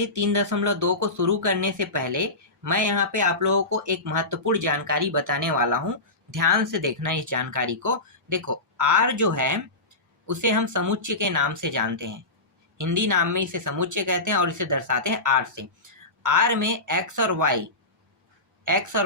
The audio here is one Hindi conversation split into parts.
प्रश्नावली 3.2 को शुरू करने से पहले मैं यहाँ पे आप लोगों को एक महत्वपूर्ण जानकारी बताने वाला हूँ। ध्यान से देखना इस जानकारी को। देखो, आर जो है उसे हम समुच्चय के नाम से जानते हैं। हिंदी नाम में इसे समुच्चय कहते हैं और इसे दर्शाते हैं आर से। आर में एक्स और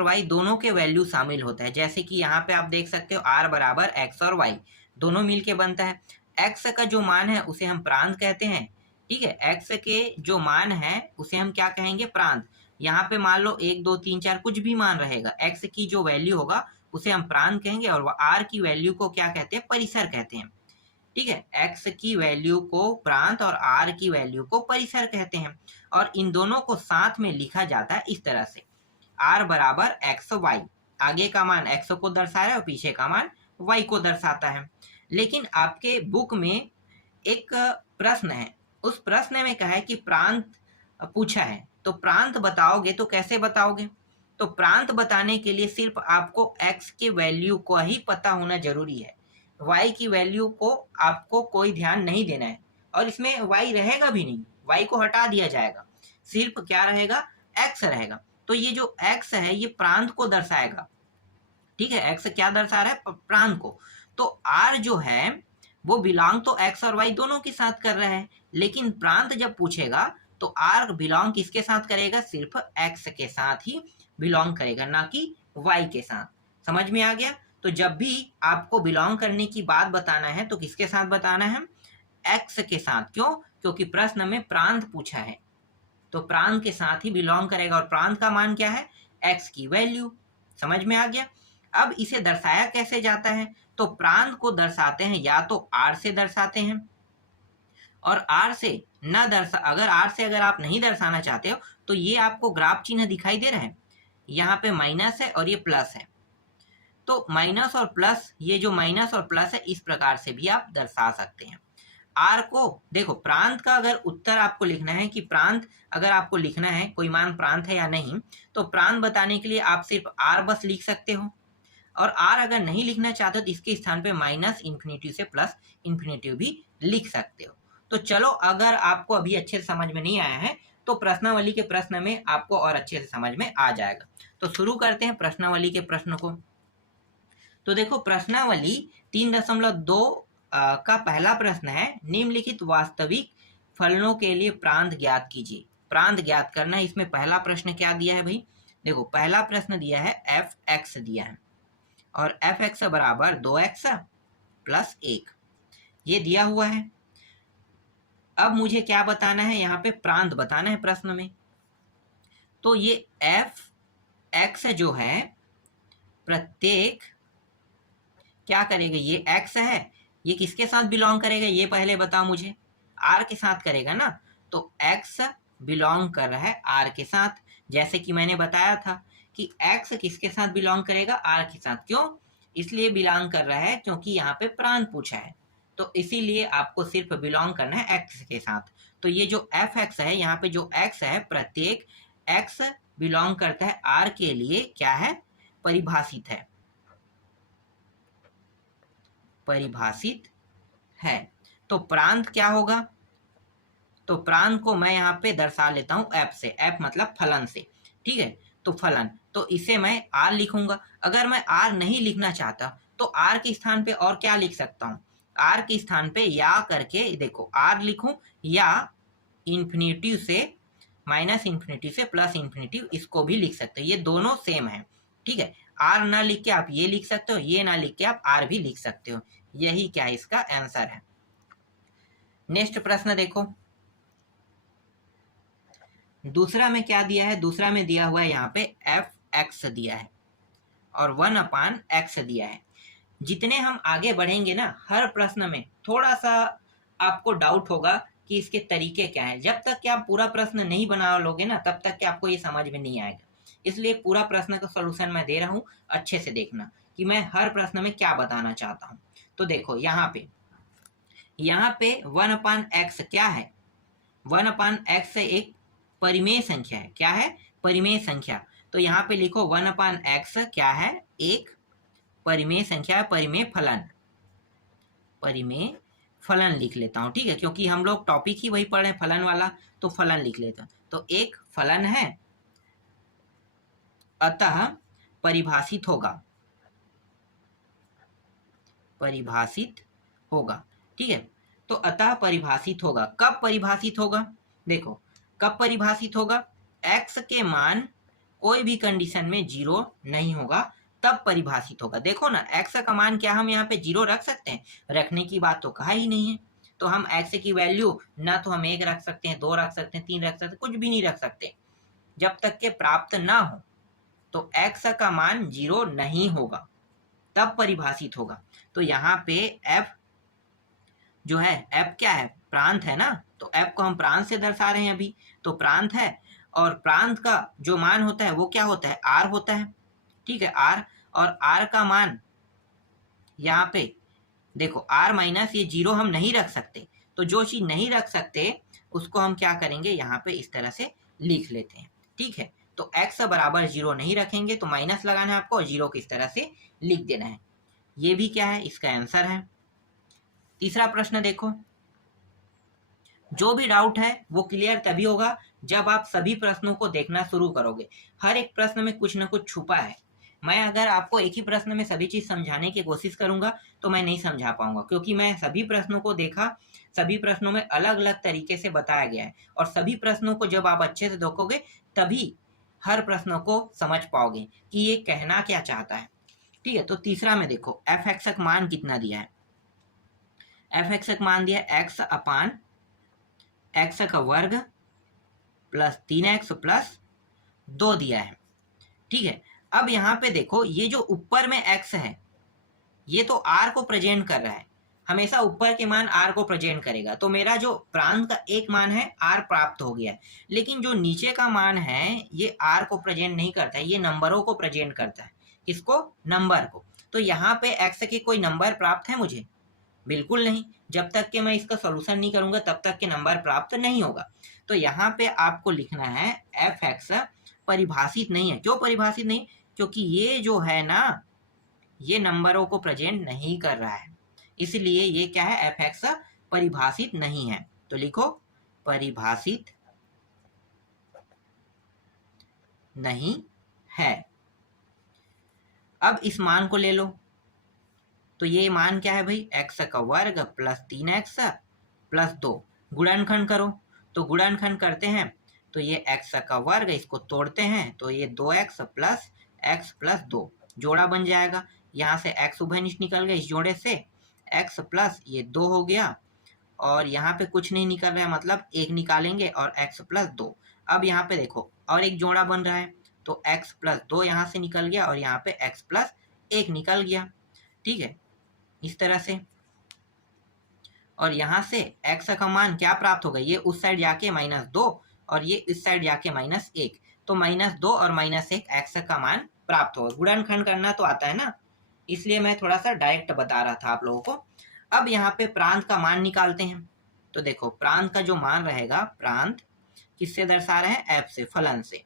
वाई दोनों के वैल्यू शामिल होता है। जैसे कि यहाँ पे आप देख सकते हो आर बराबर एक्स और वाई दोनों मिलके बनता है। एक्स का जो मान है उसे हम प्रांत कहते हैं। ठीक है, एक्स के जो मान है उसे हम क्या कहेंगे? प्रांत। यहाँ पे मान लो 1 2 3 4 कुछ भी मान रहेगा, एक्स की जो वैल्यू होगा उसे हम प्रांत कहेंगे और आर की वैल्यू को क्या कहते हैं? परिसर कहते हैं। ठीक है, एक्स की वैल्यू को प्रांत और आर की वैल्यू को परिसर कहते हैं। और इन दोनों को साथ में लिखा जाता है इस तरह से, आर बराबर एक्स वाई। आगे का मान एक्स को दर्शा रहा है और पीछे का मान वाई को दर्शाता है। लेकिन आपके बुक में एक प्रश्न है, उस प्रश्न में कहा है कि प्रांत पूछा है, तो प्रांत बताओगे तो कैसे बताओगे? तो प्रांत बताने के लिए सिर्फ आपको x के वैल्यू को ही पता होना जरूरी है। y की वैल्यू को आपको कोई ध्यान नहीं देना है और इसमें y रहेगा भी नहीं, y को हटा दिया जाएगा। सिर्फ क्या रहेगा? x रहेगा। तो ये जो x है ये प्रांत को दर्शाएगा। ठीक है, x क्या दर्शा रहा है? प्रांत को। तो r जो है वो बिलोंग तो x और y दोनों के साथ कर रहा है, लेकिन प्रांत जब पूछेगा तो r बिलोंग किसके साथ करेगा? सिर्फ x के साथ ही बिलोंग करेगा, ना कि y के साथ। समझ में आ गया? तो जब भी आपको बिलोंग करने की बात बताना है तो किसके साथ बताना है? x के साथ। क्यों? क्योंकि प्रश्न में प्रांत पूछा है, तो प्रांत के साथ ही बिलोंग करेगा और प्रांत का मान क्या है? x की वैल्यू। समझ में आ गया? अब इसे दर्शाया कैसे जाता है? तो प्रांत को दर्शाते हैं या तो r से दर्शाते हैं, और r से न दर्शा अगर r से अगर आप नहीं दर्शाना चाहते हो तो ये आपको ग्राफ चिन्ह दिखाई दे रहा है, यहाँ पे माइनस है और ये प्लस है। तो माइनस और प्लस, ये जो माइनस और प्लस है इस प्रकार से भी आप दर्शा सकते हैं। आर को देखो, प्रांत का अगर उत्तर आपको लिखना है कि प्रांत अगर आपको लिखना है कोई मान प्रांत है या नहीं, तो प्रांत बताने के लिए आप सिर्फ आर बस लिख सकते हो, और आर अगर नहीं लिखना चाहते हो तो इसके स्थान पे माइनस इन्फिनिटी से प्लस इन्फिनिटी भी लिख सकते हो। तो चलो, अगर आपको अभी अच्छे से समझ में नहीं आया है तो प्रश्नावली के प्रश्न में आपको और अच्छे से समझ में आ जाएगा। तो शुरू करते हैं प्रश्नावली के प्रश्न को। तो देखो, प्रश्नावली 3.2 का पहला प्रश्न है, निम्नलिखित वास्तविक फलनों के लिए प्रांत ज्ञात कीजिए। प्रांत ज्ञात करना है। इसमें पहला प्रश्न क्या दिया है भाई? देखो, पहला प्रश्न दिया है एफ एक्स दिया है और एफ एक्स बराबर 2x प्लस 1, ये दिया हुआ है। अब मुझे क्या बताना है? यहाँ पे प्रांत बताना है प्रश्न में। तो ये एफ एक्स जो है प्रत्येक क्या करेगा? ये x है, ये किसके साथ बिलोंग करेगा? ये पहले बताओ मुझे। r के साथ करेगा ना, तो x बिलोंग कर रहा है r के साथ। जैसे कि मैंने बताया था कि x किसके साथ बिलोंग करेगा? r के साथ। क्यों? इसलिए बिलोंग कर रहा है क्योंकि यहाँ पे प्रांत पूछा है, तो इसीलिए आपको सिर्फ बिलोंग करना है x के साथ। तो ये जो एफ एक्स है, यहाँ पे जो x है प्रत्येक x बिलोंग करता है r के लिए क्या है? परिभाषित है, परिभाषित है। तो प्रांत क्या होगा? तो प्रांत को मैं यहाँ पे दर्शा लेता हूँ एफ से। एफ मतलब फलन से। ठीक है, तो फलन, तो इसे मैं आर लिखूंगा। अगर मैं आर नहीं लिखना चाहता तो आर के स्थान पे और क्या लिख सकता हूँ? आर के स्थान पे या करके देखो, आर लिखूं या इन्फिनिटी से माइनस इन्फिनिटी से प्लस इन्फिनिटी, इसको भी लिख सकते हो। ये दोनों सेम है। ठीक है, आर ना लिख के आप ये लिख सकते हो, ये ना लिख के आप आर भी लिख सकते हो। यही क्या है? इसका आंसर है। नेक्स्ट प्रश्न देखो, दूसरा में क्या दिया है? दूसरा में दिया हुआ है यहाँ पे एफ एक्स दिया है और 1/x दिया है। जितने हम आगे बढ़ेंगे ना, हर प्रश्न में थोड़ा सा आपको डाउट होगा कि इसके तरीके क्या है। जब तक कि आप पूरा प्रश्न नहीं बना लोगे ना, तब तक कि आपको ये समझ में नहीं आएगा। इसलिए पूरा प्रश्न का सॉल्यूशन मैं दे रहा हूँ, अच्छे से देखना कि मैं हर प्रश्न में क्या बताना चाहता हूँ। तो देखो, यहाँ पे 1/x क्या है? 1/x एक परिमेय संख्या है। क्या है? परिमेय संख्या। तो यहाँ पे लिखो 1/x क्या है? एक परिमेय संख्या है, परिमेय फलन, परिमेय फलन लिख लेता हूँ, ठीक है, क्योंकि हम लोग टॉपिक ही वही पढ़ रहे हैं फलन वाला, तो फलन लिख लेता हूँ। तो एक फलन है, अतः परिभाषित होगा, परिभाषित होगा, ठीक है। तो अतः परिभाषित होगा, कब परिभाषित होगा? देखो कब परिभाषित होगा, x के मान कोई भी कंडीशन में 0 नहीं होगा तब परिभाषित होगा। देखो ना, x का मान क्या हम यहाँ पे 0 रख सकते हैं? रखने की बात तो कहा ही नहीं है। तो हम x की वैल्यू ना तो हम 1 रख सकते हैं, 2 रख सकते हैं, 3 रख सकते हैं, कुछ भी नहीं रख सकते जब तक के प्राप्त ना हो। तो x का मान 0 नहीं होगा तब परिभाषित होगा। तो यहाँ पे f जो है, f क्या है? प्रांत है ना, तो f को हम प्रांत से दर्शा रहे हैं अभी, तो प्रांत है, और प्रांत का जो मान होता है वो क्या होता है? r होता है, ठीक है, r। और r का मान यहाँ पे देखो, r माइनस ये 0 हम नहीं रख सकते, तो जो चीज नहीं रख सकते उसको हम क्या करेंगे, यहाँ पे इस तरह से लिख लेते हैं, ठीक है। तो x बराबर 0 नहीं रखेंगे तो माइनस लगाना है आपको और 0 किस तरह से लिख देना है। ये भी क्या है? इसका आंसर है। तीसरा प्रश्न देखो, जो भी डाउट है वो क्लियर तभी होगा जब आप सभी प्रश्नों को देखना शुरू करोगे। हर एक प्रश्न में कुछ ना कुछ छुपा है। मैं अगर आपको एक ही प्रश्न में सभी चीज समझाने की कोशिश करूंगा तो मैं नहीं समझा पाऊंगा, क्योंकि मैं सभी प्रश्नों को देखा, सभी प्रश्नों में अलग अलग तरीके से बताया गया है, और सभी प्रश्नों को जब आप अच्छे से देखोगे तभी हर प्रश्नों को समझ पाओगे कि ये कहना क्या चाहता है, ठीक है। तो तीसरा में देखो, एफ एक्स का मान कितना दिया है? एफ एक्स का मान दिया है एक्स अपान एक्स का वर्ग प्लस 3x प्लस 2 दिया है, ठीक है। अब यहाँ पे देखो, ये जो ऊपर में x है ये तो r को प्रेजेंट कर रहा है, हमेशा ऊपर के मान r को प्रेजेंट करेगा। तो मेरा जो प्रांत का एक मान है r प्राप्त हो गया है, लेकिन जो नीचे का मान है ये r को प्रेजेंट नहीं करता है, ये नंबरों को प्रेजेंट करता है। किसको? नंबर को। तो यहाँ पे x के कोई नंबर प्राप्त है मुझे? बिल्कुल नहीं। जब तक कि मैं इसका सॉल्यूशन नहीं करूंगा तब तक के नंबर प्राप्त नहीं होगा। तो यहाँ पे आपको लिखना है एफ एक्स परिभाषित नहीं है। क्यों परिभाषित नहीं? क्योंकि ये जो है ना, ये नंबरों को प्रेजेंट नहीं कर रहा है, इसलिए ये क्या है? एफ एक्स परिभाषित नहीं है। तो लिखो परिभाषित नहीं है। अब इस मान को ले लो, तो ये मान क्या है भाई? एक्स का वर्ग प्लस 3x प्लस 2, गुणनखंड करो। तो गुणनखंड करते हैं तो ये x का वर्ग, इसको तोड़ते हैं तो ये 2x प्लस x प्लस 2 जोड़ा बन जाएगा। यहाँ से x उभयनिष्ठ निकल गया, इस जोड़े से x प्लस ये 2 हो गया, और यहाँ पे कुछ नहीं निकल रहा है, मतलब 1 निकालेंगे और x प्लस 2। अब यहाँ पे देखो और एक जोड़ा बन रहा है, तो x प्लस 2 यहाँ से निकल गया और यहाँ पे x प्लस 1 निकल गया, ठीक है, इस तरह से। और यहाँ से x का मान क्या प्राप्त होगा? ये उस साइड जाके -2 और ये इस साइड जाके -1, तो -2 और -1 x का मान प्राप्त होगा। गुणनखंड करना तो आता है ना, इसलिए मैं थोड़ा सा डायरेक्ट बता रहा था आप लोगों को। अब यहाँ पे प्रांत का मान निकालते हैं। तो देखो प्रांत का जो मान रहेगा, प्रांत किससे दर्शा रहे हैं? f से, फलन से।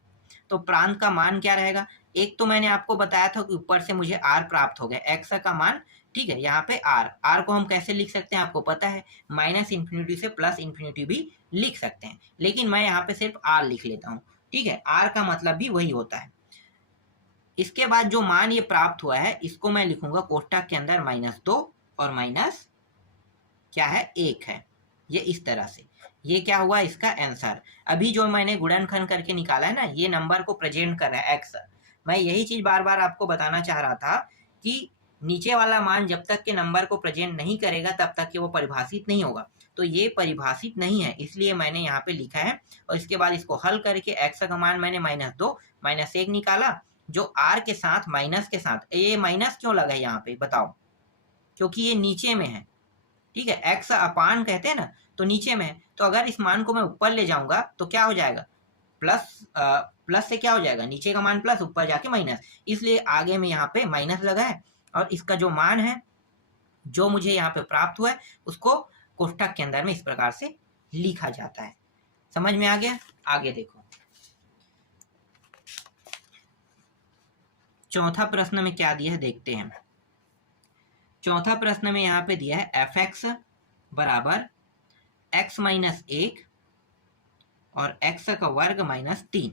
तो प्रांत का मान क्या रहेगा? एक तो मैंने आपको बताया था कि ऊपर से मुझे r प्राप्त हो गया, x का मान, ठीक है। यहाँ पे r को हम कैसे लिख सकते हैं आपको पता है, -इन्फिनिटी से +इन्फिनिटी भी लिख सकते हैं, लेकिन मैं यहाँ पे सिर्फ r लिख लेता हूँ, ठीक है। r का मतलब भी वही होता है। इसके बाद जो मान ये प्राप्त हुआ है इसको मैं लिखूंगा कोष्टक के अंदर -2 और माइनस क्या है? 1 है, ये इस तरह से। ये क्या हुआ? इसका आंसर। अभी जो मैंने गुणनखंड करके निकाला है ना, ये नंबर को प्रेजेंट कर रहा है x। मैं यही चीज बार बार आपको बताना चाह रहा था कि नीचे वाला मान जब तक के नंबर को प्रेजेंट नहीं करेगा तब तक के वो परिभाषित नहीं होगा। तो ये परिभाषित नहीं है, इसलिए मैंने यहाँ पे लिखा है। और इसके बाद इसको हल करके x का मान मैंने -2 -1 निकाला, जो r के साथ माइनस के साथ, ये माइनस क्यों लगा है यहाँ पे बताओ? क्योंकि ये नीचे में है, ठीक है, x अपान कहते हैं ना, तो नीचे में है। तो अगर इस मान को मैं ऊपर ले जाऊंगा तो क्या हो जाएगा? प्लस से क्या हो जाएगा? नीचे का मान प्लस, ऊपर जाके माइनस, इसलिए आगे में यहाँ पे माइनस लगा है। और इसका जो मान है जो मुझे यहाँ पे प्राप्त हुआ है उसको कोष्ठक के अंदर में इस प्रकार से लिखा जाता है। समझ में आ गया? आगे देखो, चौथा प्रश्न में क्या दिया है देखते हैं। चौथा प्रश्न में यहाँ पे दिया है f(x) बराबर x माइनस 1 और x का वर्ग माइनस 3,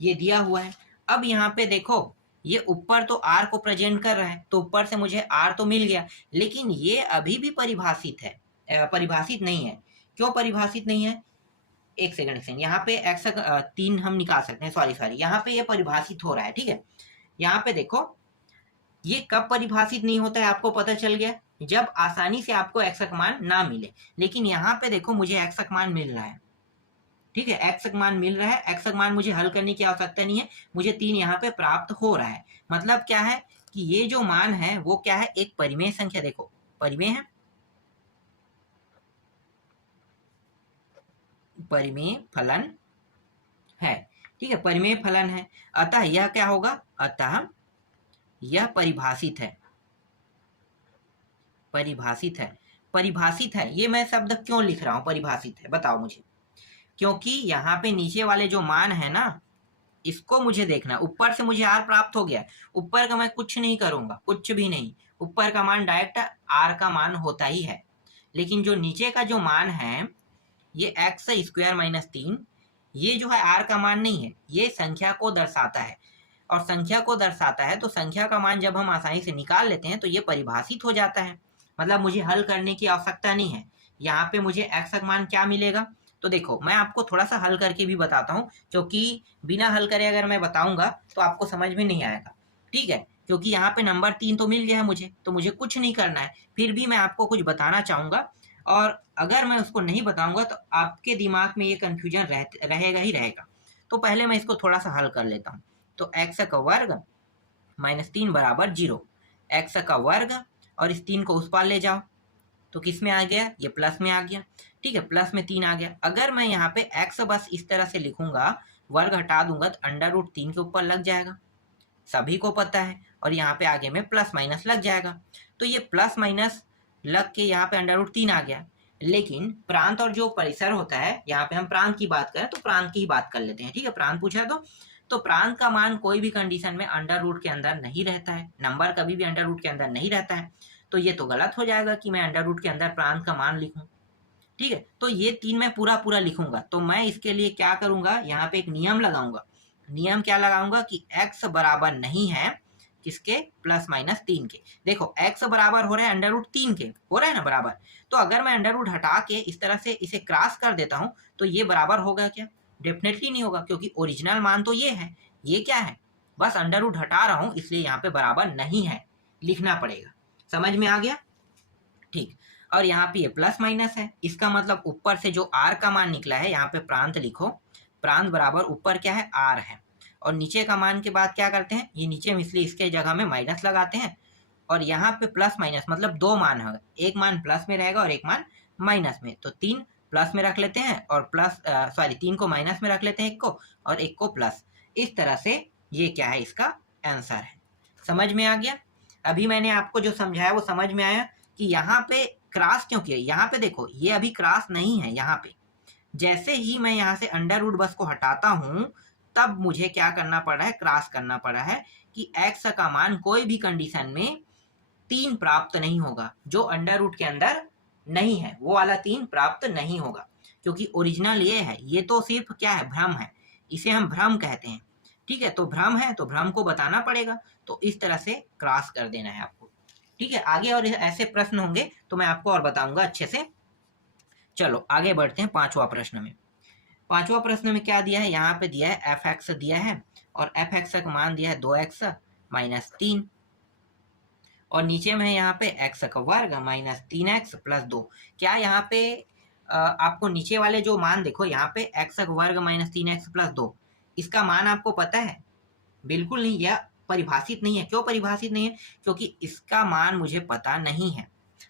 ये दिया हुआ है। अब यहाँ पे देखो, ये ऊपर तो r को प्रेजेंट कर रहा है, तो ऊपर से मुझे r तो मिल गया, लेकिन ये अभी भी परिभाषित है, परिभाषित नहीं है। क्यों परिभाषित नहीं है? एक सेकंड, यहाँ पे x 3 हम निकाल सकते हैं, सॉरी, यहाँ पे ये परिभाषित हो रहा है, ठीक है। यहाँ पे देखो, ये कब परिभाषित नहीं होता है आपको पता चल गया, जब आसानी से आपको x का मान ना मिले। लेकिन यहाँ पे देखो, मुझे x का मान मिल रहा है, ठीक है, x का मान मिल रहा है। x का मान मुझे हल करने की आवश्यकता नहीं है, मुझे 3 यहाँ पे प्राप्त हो रहा है। मतलब क्या है कि ये जो मान है वो क्या है, एक परिमेय संख्या, देखो परिमेय है, परिमेय फलन है, ठीक है, परिमेय फलन है। अतः यह क्या होगा, अतः यह परिभाषित है, परिभाषित है, परिभाषित है। ये मैं शब्द क्यों लिख रहा हूं परिभाषित है, बताओ मुझे। क्योंकि यहाँ पे नीचे वाले जो मान है ना, इसको मुझे देखना। ऊपर से मुझे r प्राप्त हो गया, ऊपर का मैं कुछ नहीं करूंगा, कुछ भी नहीं, ऊपर का मान डायरेक्ट r का मान होता ही है। लेकिन जो नीचे का जो मान है, ये x स्क्वायर माइनस 3, ये जो है r का मान नहीं है, ये संख्या को दर्शाता है। और संख्या को दर्शाता है तो संख्या का मान जब हम आसानी से निकाल लेते हैं तो ये परिभाषित हो जाता है। मतलब मुझे हल करने की आवश्यकता नहीं है। यहाँ पे मुझे x का मान क्या मिलेगा, तो देखो मैं आपको थोड़ा सा हल करके भी बताता हूँ, क्योंकि बिना हल करे अगर मैं बताऊंगा तो आपको समझ में नहीं आएगा, ठीक है। क्योंकि यहाँ पे नंबर 3 तो मिल गया है मुझे, तो मुझे कुछ नहीं करना है, फिर भी मैं आपको कुछ बताना चाहूंगा। और अगर मैं उसको नहीं बताऊंगा तो आपके दिमाग में ये कन्फ्यूजन रहेगा ही रहेगा। तो पहले मैं इसको थोड़ा सा हल कर लेता हूँ। तो x का वर्ग माइनस 3 बराबर 0, x का वर्ग और इस 3 को उस पार ले जाओ तो किस में आ गया, ये प्लस में आ गया, ठीक है, प्लस में 3 आ गया। अगर मैं यहाँ पे x बस इस तरह से लिखूंगा, वर्ग हटा दूंगा तो अंडर रूट 3 के ऊपर लग जाएगा, सभी को पता है। और यहाँ पे आगे में प्लस माइनस लग जाएगा, तो ये प्लस माइनस लग के यहाँ पे अंडर रूट 3 आ गया। लेकिन प्रांत और जो परिसर होता है, यहाँ पे हम प्रांत की बात करें तो प्रांत की ही बात कर लेते हैं, ठीक है, प्रांत पूछा तो प्रांत का मान कोई भी कंडीशन में अंडर रूट के अंदर नहीं रहता है, नंबर कभी भी अंडर रूट के अंदर नहीं रहता है। तो ये तो गलत हो जाएगा कि मैं अंडर रूट के अंदर प्रांत का मान लिखूं, ठीक है। तो ये 3 मैं पूरा पूरा लिखूंगा, तो मैं इसके लिए क्या करूंगा, यहाँ पे एक नियम लगाऊंगा। नियम क्या लगाऊंगा कि x बराबर नहीं है किसके, प्लस माइनस 3 के। देखो x बराबर हो रहा है अंडर रूट 3 के, हो रहा है ना बराबर। तो अगर मैं अंडर रूट हटा के इस तरह से इसे क्रॉस कर देता हूं तो ये बराबर होगा क्या, डेफिनेटली नहीं होगा, क्योंकि ओरिजिनल मान तो ये है, ये क्या है, बस अंडर रूट हटा रहा हूं इसलिए यहाँ पे बराबर नहीं है, लिखना पड़ेगा। समझ में आ गया, ठीक। और यहाँ पे ये प्लस माइनस है, इसका मतलब ऊपर से जो r का मान निकला है, यहाँ पे प्रांत लिखो, प्रांत बराबर ऊपर क्या है, r है। और नीचे का मान के बाद क्या करते हैं, ये नीचे में इसलिए इसके जगह में माइनस लगाते हैं। और यहाँ पे प्लस माइनस मतलब 2 मान होगा, एक मान प्लस में रहेगा और एक मान माइनस में। तो 3 प्लस में रख लेते हैं और 3 को माइनस में रख लेते हैं, एक को और एक को प्लस। इस तरह से ये क्या है, इसका आंसर है। समझ में आ गया। अभी मैंने आपको जो समझाया वो समझ में आया कि यहाँ पे क्रॉस क्यों किया। यहाँ पे देखो, ये अभी क्रॉस नहीं है, यहाँ पे जैसे ही मैं यहाँ से अंडर रूट बस को हटाता हूँ तब मुझे क्या करना पड़ रहा है, क्रॉस करना पड़ रहा है कि x का मान कोई भी कंडीशन में 3 प्राप्त नहीं होगा, जो अंडर रूट के अंदर नहीं है वो वाला 3 प्राप्त नहीं होगा, क्योंकि ओरिजिनल ये है, ये तो सिर्फ क्या है, भ्रम है, इसे हम भ्रम कहते हैं, ठीक है। तो भ्रम है तो भ्रम को बताना पड़ेगा, तो इस तरह से क्रॉस कर देना है आपको, ठीक है। आगे और ऐसे प्रश्न होंगे तो मैं आपको और बताऊंगा अच्छे से। चलो आगे बढ़ते हैं 5वां प्रश्न में। 5वां प्रश्न में क्या दिया है, यहाँ पे दिया है f(x) दिया है और f(x) का मान दिया है 2x माइनस 3 और नीचे में यहाँ पे x का वर्ग माइनस 3x प्लस 2। क्या यहाँ पे आपको नीचे वाले जो मान देखो, यहाँ पे x का वर्ग माइनस 3x प्लस 2, इसका मान आपको पता है? बिल्कुल नहीं, यह परिभाषित नहीं है। क्यों परिभाषित नहीं है? क्योंकि इसका मान मुझे पता नहीं है।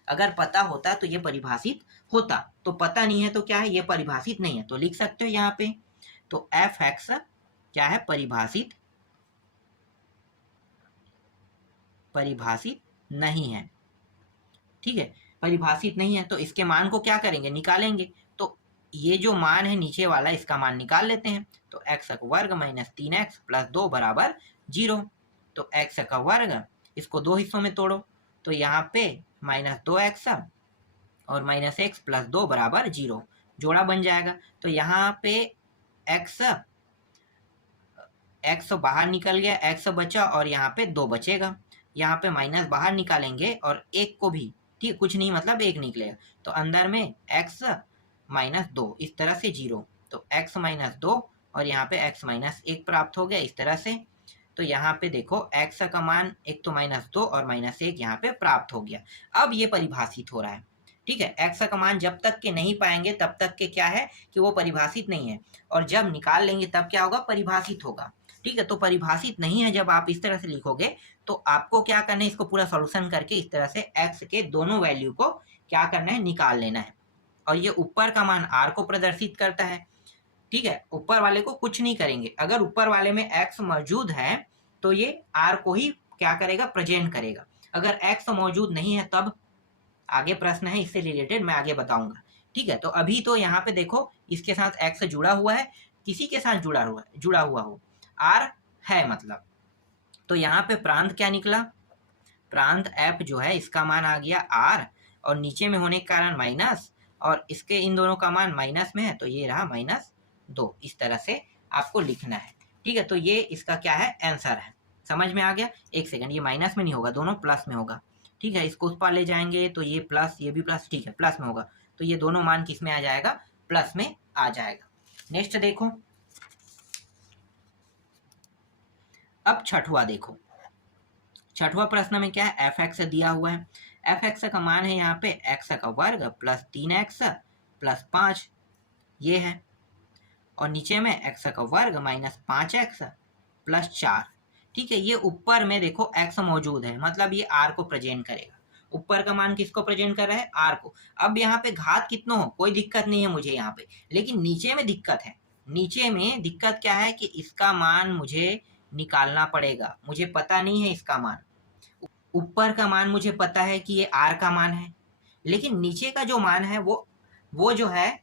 अगर पता होता तो ये परिभाषित होता, तो पता नहीं है तो क्या है, ये परिभाषित नहीं है। तो लिख सकते हो यहाँ पे, तो f(x) क्या है, परिभाषित नहीं है, ठीक है, परिभाषित नहीं है। तो इसके मान को क्या करेंगे, निकालेंगे। तो ये जो मान है नीचे वाला, इसका मान निकाल लेते हैं। तो x का वर्ग माइनस 3x प्लस 2 बराबर 0। तो x का वर्ग, इसको 2 हिस्सों में तोड़ो, तो यहाँ पे माइनस 2x और माइनस एक्स प्लस 2 बराबर 0, जोड़ा बन जाएगा। तो यहाँ पे एक्स बाहर निकल गया, एक्स बचा और यहाँ पे 2 बचेगा। यहाँ पे माइनस बाहर निकालेंगे और एक को भी, ठीक, कुछ नहीं मतलब एक निकलेगा, तो अंदर में एक्स माइनस 2, इस तरह से 0, तो एक्स माइनस 2 और यहाँ पे एक्स माइनस 1 प्राप्त हो गया इस तरह से। तो यहाँ पे देखो एक्स का मान एक तो माइनस 2 और माइनस 1 यहाँ पे प्राप्त हो गया। अब ये परिभाषित हो रहा है, ठीक है। एक्स का मान जब तक के नहीं पाएंगे तब तक के क्या है कि वो परिभाषित नहीं है, और जब निकाल लेंगे तब क्या होगा, परिभाषित होगा, ठीक है। तो परिभाषित नहीं है जब आप इस तरह से लिखोगे तो आपको क्या करना है, इसको पूरा सॉल्यूशन करके इस तरह से एक्स के दोनों वैल्यू को क्या करना है, निकाल लेना है। और ये ऊपर का मान आर को प्रदर्शित करता है, ठीक है। ऊपर वाले को कुछ नहीं करेंगे, अगर ऊपर वाले में एक्स मौजूद है तो ये आर को ही क्या करेगा, प्रेजेंट करेगा। अगर एक्स मौजूद नहीं है तब आगे प्रश्न है, इससे रिलेटेड मैं आगे बताऊंगा, ठीक है। तो अभी तो यहाँ पे देखो इसके साथ एक्स जुड़ा हुआ है, किसी के साथ जुड़ा हुआ हो, आर है मतलब। तो यहाँ पे प्रांत क्या निकला, प्रांत एफ जो है इसका मान आ गया आर, और नीचे में होने के कारण माइनस, और इसके इन दोनों का मान माइनस में है तो ये रहा -2, इस तरह से आपको लिखना है, ठीक है। तो ये इसका क्या है, आंसर है। समझ में आ गया? एक सेकंड, ये माइनस में नहीं होगा, दोनों प्लस में होगा, ठीक है। इसको उस पार ले जाएंगे तो ये प्लस, ये भी प्लस, ठीक है, प्लस में होगा, तो ये दोनों मान किस में आ जाएगा, प्लस में आ जाएगा। नेक्स्ट देखो, अब छठवा देखो, छठवा प्रश्न में क्या है, एफ एक्स दिया हुआ है। एफ एक्स का मान है यहाँ पे एक्स का वर्ग प्लस 3x प्लस 5, ये है, और नीचे में एक्स का वर्ग माइनस 5x प्लस 4, ठीक है। ये ऊपर में देखो x मौजूद है, मतलब ये r को प्रेजेंट करेगा। ऊपर का मान किसको प्रेजेंट कर रहा है, r को। अब यहाँ पे घात कितना हो कोई दिक्कत नहीं है मुझे यहाँ पे, लेकिन नीचे में दिक्कत है। नीचे में दिक्कत क्या है कि इसका मान मुझे निकालना पड़ेगा, मुझे पता नहीं है इसका मान। ऊपर का मान मुझे पता है कि ये r का मान है, लेकिन नीचे का जो मान है वो जो है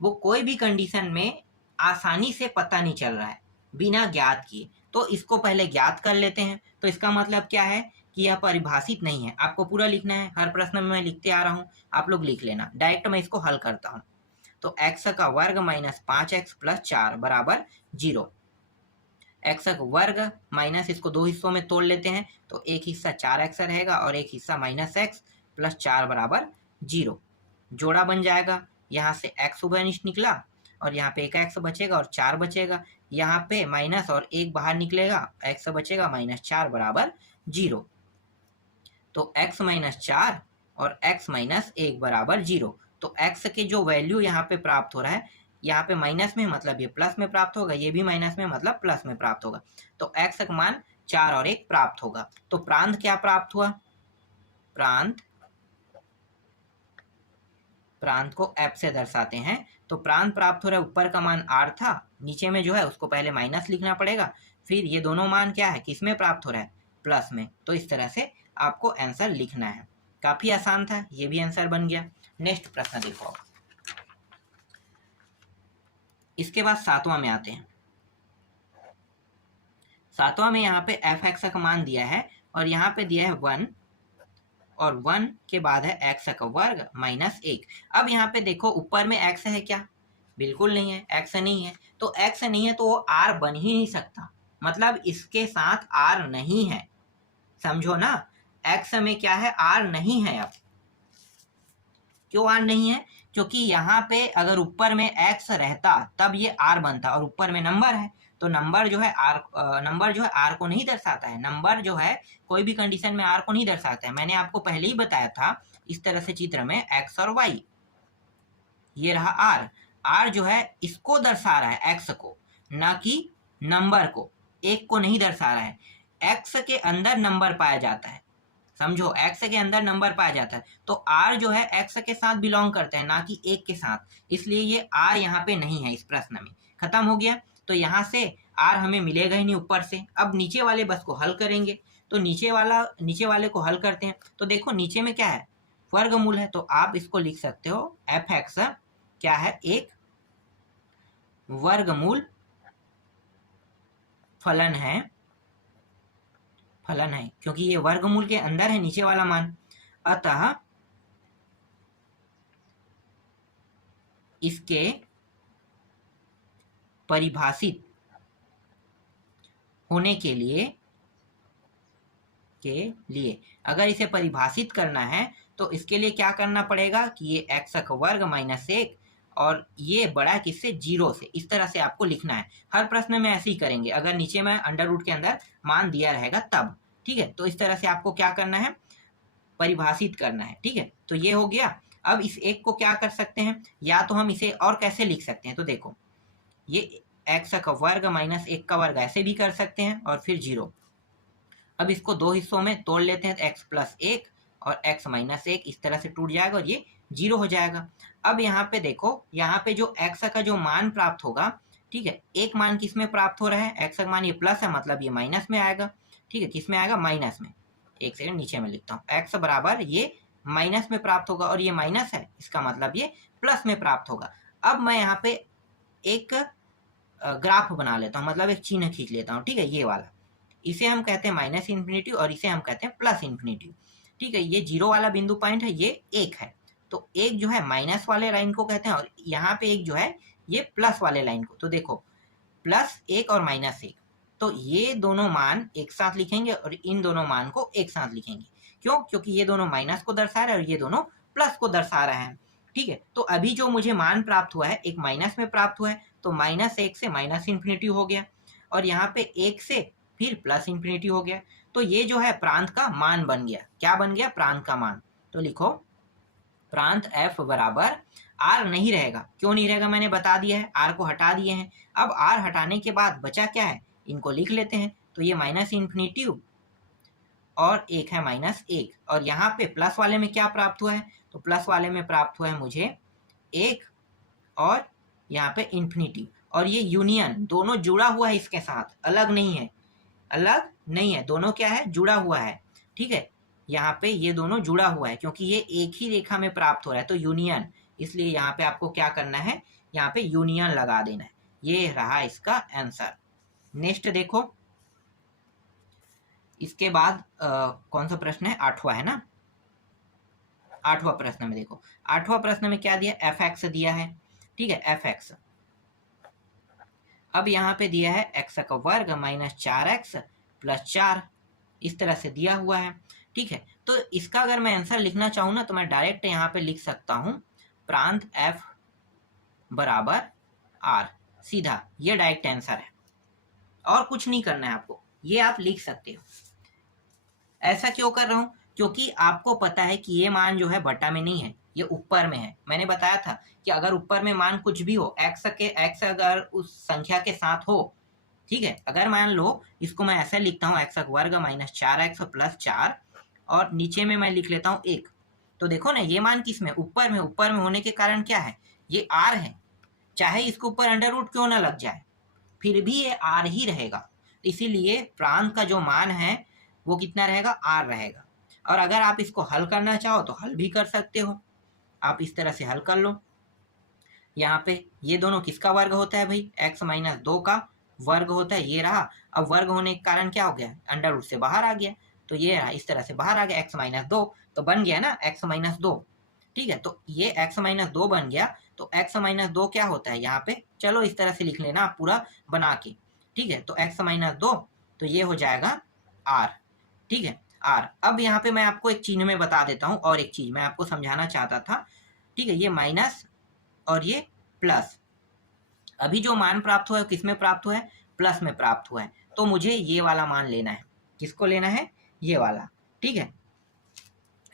वो कोई भी कंडीशन में आसानी से पता नहीं चल रहा है बिना ज्ञात किए। तो इसको पहले ज्ञात कर लेते हैं। तो इसका मतलब क्या है कि यह परिभाषित नहीं है, आपको पूरा लिखना है। हर प्रश्न में मैं लिखते आ रहा हूँ, आप लोग लिख लेना। डायरेक्ट मैं इसको हल करता हूँ। तो एक्स का वर्ग माइनस 5x प्लस 4 बराबर 0। एक्स का वर्ग माइनस, इसको दो हिस्सों में तोड़ लेते हैं, तो एक हिस्सा 4x रहेगा और एक हिस्सा -x प्लस 4 बराबर 0, जोड़ा बन जाएगा। यहाँ से x उभयनिष्ठ निकला और यहाँ पे एक x बचेगा और 4 बचेगा, यहाँ पे माइनस और एक बाहर निकलेगा, x बचेगा -4 बराबर 0। तो x -4 और x -1 बराबर 0। तो x के जो वैल्यू यहाँ पे प्राप्त हो रहा है, यहाँ पे माइनस में मतलब ये प्लस में प्राप्त होगा, ये भी माइनस में मतलब प्लस में प्राप्त होगा। तो x का मान 4 और 1 प्राप्त होगा। तो प्रांत क्या प्राप्त हुआ, प्रांत को f से दर्शाते हैं। तो प्रांत प्राप्त हो रहा है, ऊपर का मान r था, नीचे में जो है उसको पहले माइनस लिखना पड़ेगा, फिर ये दोनों मान क्या है, किस में प्राप्त हो रहा है, प्लस में। तो इस तरह से आपको आंसर लिखना है। काफी आसान था, ये भी आंसर बन गया। नेक्स्ट प्रश्न देखो, इसके बाद सातवां में आते हैं। सातवां में यहाँ पे एफ एक्स का मान दिया है और यहाँ पे दिया है 1, और 1 के बाद है एक्स का वर्ग -1। अब यहाँ पे देखो ऊपर में x है क्या, बिल्कुल नहीं है, x नहीं है। तो x नहीं है तो वो r बन ही नहीं सकता, मतलब इसके साथ r नहीं है, समझो ना। x में क्या है, r नहीं है। अब क्यों r नहीं है, क्योंकि यहाँ पे अगर ऊपर में x रहता तब ये r बनता, और ऊपर में नंबर है तो नंबर जो है r को नहीं दर्शाता है। नंबर जो है कोई भी कंडीशन में r को नहीं दर्शाता है। मैंने आपको पहले ही बताया था इस तरह से चित्र में x और y, ये रहा r जो है इसको दर्शा रहा है, x को, ना कि नंबर को, एक को नहीं दर्शा रहा है। x के अंदर नंबर पाया जाता है, समझो, x के अंदर नंबर पाया जाता है। तो r जो है x के साथ बिलोंग करते हैं, ना कि एक के साथ, इसलिए ये r यहाँ पे नहीं है इस प्रश्न में। खत्म हो गया। तो यहाँ से r हमें मिलेगा ही नहीं ऊपर से। अब नीचे वाले बस को हल करेंगे। तो नीचे वाले को हल करते हैं। तो देखो नीचे में क्या है, वर्गमूल है, तो आप इसको लिख सकते हो एफ एक्स क्या है, एक वर्गमूल फलन है, क्योंकि ये वर्गमूल के अंदर है नीचे वाला मान। अतः इसके परिभाषित होने के लिए अगर इसे परिभाषित करना है तो इसके लिए क्या करना पड़ेगा कि ये एक्स का वर्ग माइनस 1 और ये बड़ा किससे, 0 से। इस तरह से आपको लिखना है। हर प्रश्न में ऐसे ही करेंगे, अगर नीचे में अंडर रूट के अंदर मान दिया रहेगा तब। ठीक है, तो इस तरह से आपको क्या करना है, परिभाषित करना है। ठीक है, तो ये हो गया। अब इस एक को क्या कर सकते हैं, या तो हम इसे और कैसे लिख सकते हैं, तो देखो ये एक्स का वर्ग माइनस 1 का वर्ग ऐसे भी कर सकते हैं और फिर 0। अब इसको दो हिस्सों में तोड़ लेते हैं, तो एक्स प्लस 1 और एक्स माइनस 1 इस तरह से टूट जाएगा और ये 0 हो जाएगा। अब यहाँ पे देखो, यहाँ पे जो एक्स का जो मान प्राप्त होगा, ठीक है, एक मान किस में प्राप्त हो रहा है, एक्स का मान ये प्लस है, मतलब ये माइनस में आएगा। ठीक है, किस में आएगा, माइनस में। एक सेकंड नीचे में लिखता हूँ, एक्स बराबर ये माइनस में प्राप्त होगा और ये माइनस है, इसका मतलब ये प्लस में प्राप्त होगा। अब मैं यहाँ पे एक ग्राफ बना लेता हूँ, मतलब एक चिन्ह खींच लेता हूँ। ठीक है, ये वाला, इसे हम कहते हैं माइनस इन्फिनिटी और इसे हम कहते हैं प्लस इन्फिनिटी। ठीक है, ये 0 वाला बिंदु पॉइंट है, ये 1 है, तो एक जो है माइनस वाले लाइन को कहते हैं और यहाँ पे एक जो है ये प्लस वाले लाइन को। तो देखो +1 और -1, तो ये दोनों मान एक साथ लिखेंगे और इन दोनों मान को एक साथ लिखेंगे। क्यों, क्योंकि ये दोनों माइनस को दर्शा रहे हैं और ये दोनों प्लस को दर्शा रहे हैं। ठीक है, तो अभी जो मुझे मान प्राप्त हुआ है, एक माइनस में प्राप्त हुआ है, तो -1 से माइनस इन्फिनिटी हो गया और यहाँ पे 1 से फिर प्लस इन्फिनिटी हो गया। तो ये जो है प्रांत का मान बन गया। क्या बन गया, प्रांत का मान। तो लिखो प्रांत f बराबर r नहीं रहेगा। क्यों नहीं रहेगा, मैंने बता दिया है, r को हटा दिए हैं। अब r हटाने के बाद बचा क्या है, इनको लिख लेते हैं। तो ये माइनस इन्फिनिटी और एक है -1 और यहाँ पे प्लस वाले में क्या प्राप्त हुआ है, तो प्लस वाले में प्राप्त हुआ है मुझे 1 और यहाँ पे इन्फिनिटी। और ये यूनियन दोनों जुड़ा हुआ है इसके साथ, अलग नहीं है, अलग नहीं है, दोनों क्या है, जुड़ा हुआ है। ठीक है, यहाँ पे ये दोनों जुड़ा हुआ है क्योंकि ये एक ही रेखा में प्राप्त हो रहा है, तो यूनियन, इसलिए यहाँ पे आपको क्या करना है, यहाँ पे यूनियन लगा देना है। ये रहा इसका आंसर। नेक्स्ट देखो, इसके बाद कौन सा प्रश्न है, 8वां है ना। 8वां प्रश्न में देखो, 8वां प्रश्न में क्या दिया, f(x) दिया है। ठीक है, f(x). अब यहाँ पे दिया है x का वर्ग -4x + 4, इस तरह से दिया हुआ है। ठीक है, तो इसका अगर मैं आंसर लिखना चाहूँ ना, तो मैं डायरेक्ट यहाँ पे लिख सकता हूँ प्रांत f बराबर r, सीधा, ये डायरेक्ट आंसर है और कुछ नहीं करना है आपको, ये आप लिख सकते हो। ऐसा क्यों कर रहा हूँ, क्योंकि आपको पता है कि ये मान जो है बटा में नहीं है, ये ऊपर में है। मैंने बताया था कि अगर ऊपर में मान कुछ भी हो, x अगर उस संख्या के साथ हो, ठीक है, अगर मान लो इसको मैं ऐसा लिखता हूँ, x का वर्ग -4x + 4 और नीचे में मैं लिख लेता हूँ 1, तो देखो ना ये मान किस में, ऊपर में। ऊपर में होने के कारण क्या है, ये r है, चाहे इसके ऊपर अंडर रूट क्यों ना लग जाए, फिर भी ये r ही रहेगा। इसीलिए प्रांत का जो मान है वो कितना रहेगा, r रहेगा। और अगर आप इसको हल करना चाहो तो हल भी कर सकते हो, आप इस तरह से हल कर लो। यहाँ पे ये दोनों किसका वर्ग होता है भाई, x - 2 का वर्ग होता है, ये रहा। अब वर्ग होने के कारण क्या हो गया, अंडर रूट से बाहर आ गया, तो ये रहा, इस तरह से बाहर आ गया x - 2, तो बन गया ना x - 2। ठीक है, तो ये x - 2 बन गया, तो x - 2 क्या होता है यहाँ पे, चलो इस तरह से लिख लेना आप पूरा बना के। ठीक है, तो x - 2, तो ये हो जाएगा r। ठीक है, r। अब यहाँ पे मैं आपको एक चिन्ह में बता देता हूँ, और एक चीज मैं आपको समझाना चाहता था। ठीक है, ये माइनस और ये प्लस, अभी जो मान प्राप्त हुआ है किस में प्राप्त हुआ है, प्लस में प्राप्त हुआ है, तो मुझे ये वाला मान लेना है। किसको लेना है, ये वाला। ठीक है,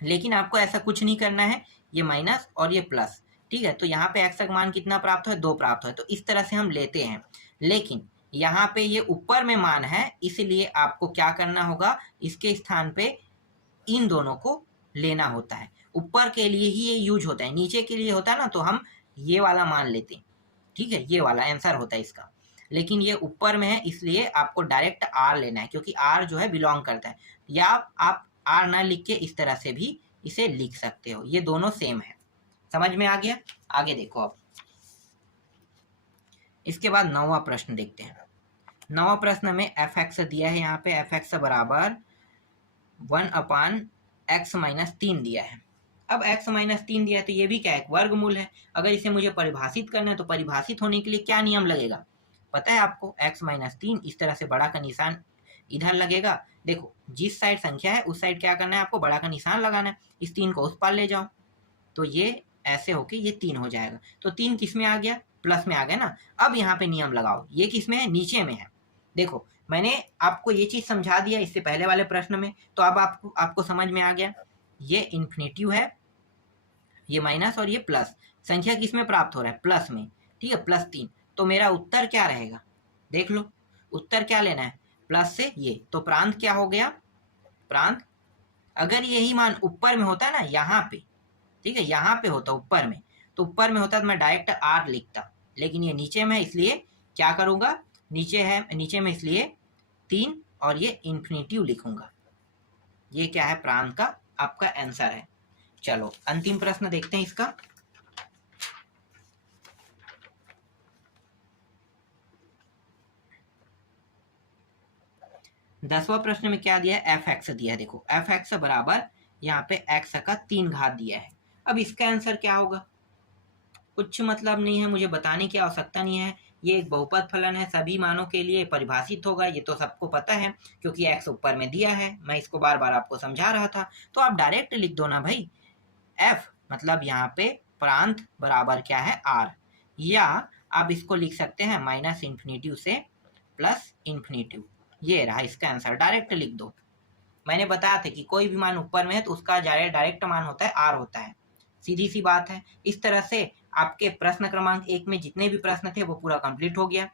लेकिन आपको ऐसा कुछ नहीं करना है, ये माइनस और ये प्लस। ठीक है, तो यहाँ पे x का मान कितना प्राप्त है, 2 प्राप्त है, तो इस तरह से हम लेते हैं। लेकिन यहाँ पे ये ऊपर में मान है, इसलिए आपको क्या करना होगा, इसके स्थान पे इन दोनों को लेना होता है। ऊपर के लिए ही ये यूज होता है, नीचे के लिए होता है ना, तो हम ये वाला मान लेते हैं। ठीक है, ये वाला आंसर होता है इसका, लेकिन ये ऊपर में है इसलिए आपको डायरेक्ट r लेना है, क्योंकि r जो है बिलोंग करता है। या आप r ना लिख के इस तरह से भी इसे लिख सकते हो, ये दोनों सेम है। समझ में आ गया। आगे देखो, अब इसके बाद 9वां प्रश्न देखते हैं। 9वां प्रश्न में f(x) दिया है, यहाँ पे f(x) बराबर 1/x - 3 दिया है। अब x माइनस 3 दिया है तो ये भी क्या है, एक वर्गमूल है। अगर इसे मुझे परिभाषित करना है तो परिभाषित होने के लिए क्या नियम लगेगा, पता है आपको, x माइनस 3 इस तरह से बड़ा का निशान इधर लगेगा। देखो जिस साइड संख्या है उस साइड क्या करना है आपको, बड़ा का निशान लगाना है। इस 3 को उस पार ले जाओ तो ये ऐसे होके ये 3 हो जाएगा। तो 3 किस में आ गया, प्लस में आ गया ना। अब यहाँ पे नियम लगाओ, ये किस में है, नीचे में है। देखो मैंने आपको ये चीज समझा दिया इससे पहले वाले प्रश्न में, तो अब आपको समझ में आ गया। ये इन्फिनेटिव है, ये माइनस और ये प्लस, संख्या किस में प्राप्त हो रहा है, प्लस में, ठीक है, +3। तो मेरा उत्तर क्या रहेगा, देख लो उत्तर क्या लेना है, प्लस से ये, तो प्रांत क्या हो गया, प्रांत अगर यही मान ऊपर में होता ना यहाँ पे, ठीक है, यहाँ पे होता ऊपर में, तो ऊपर में होता तो मैं डायरेक्ट r लिखता, लेकिन ये नीचे में है इसलिए क्या करूंगा, नीचे है, नीचे में इसलिए 3 और ये इन्फिनेटिव लिखूंगा। ये क्या है, प्रांत का आपका आंसर है। चलो अंतिम प्रश्न देखते हैं इसका। दसवां प्रश्न में क्या दिया है, f(x) दिया है। देखो f(x) बराबर यहाँ पे x का 3 घात दिया है। अब इसका आंसर क्या होगा, कुछ मतलब नहीं है, मुझे बताने की आवश्यकता नहीं है। ये एक बहुपद फलन है, सभी मानों के लिए परिभाषित होगा, ये तो सबको पता है क्योंकि x ऊपर में दिया है। मैं इसको बार बार आपको समझा रहा था, तो आप डायरेक्ट लिख दो ना भाई, f मतलब यहाँ पे प्रांत बराबर क्या है, r, या आप इसको लिख सकते हैं माइनस इन्फिनेटिव से प्लस इन्फिनेटिव। ये रहा इसका आंसर, डायरेक्ट लिख दो। मैंने बताया था कि कोई भी मान ऊपर में है तो उसका डायरेक्ट मान होता है r होता है, सीधी सी बात है। इस तरह से आपके प्रश्न क्रमांक 1 में जितने भी प्रश्न थे वो पूरा कंप्लीट हो गया।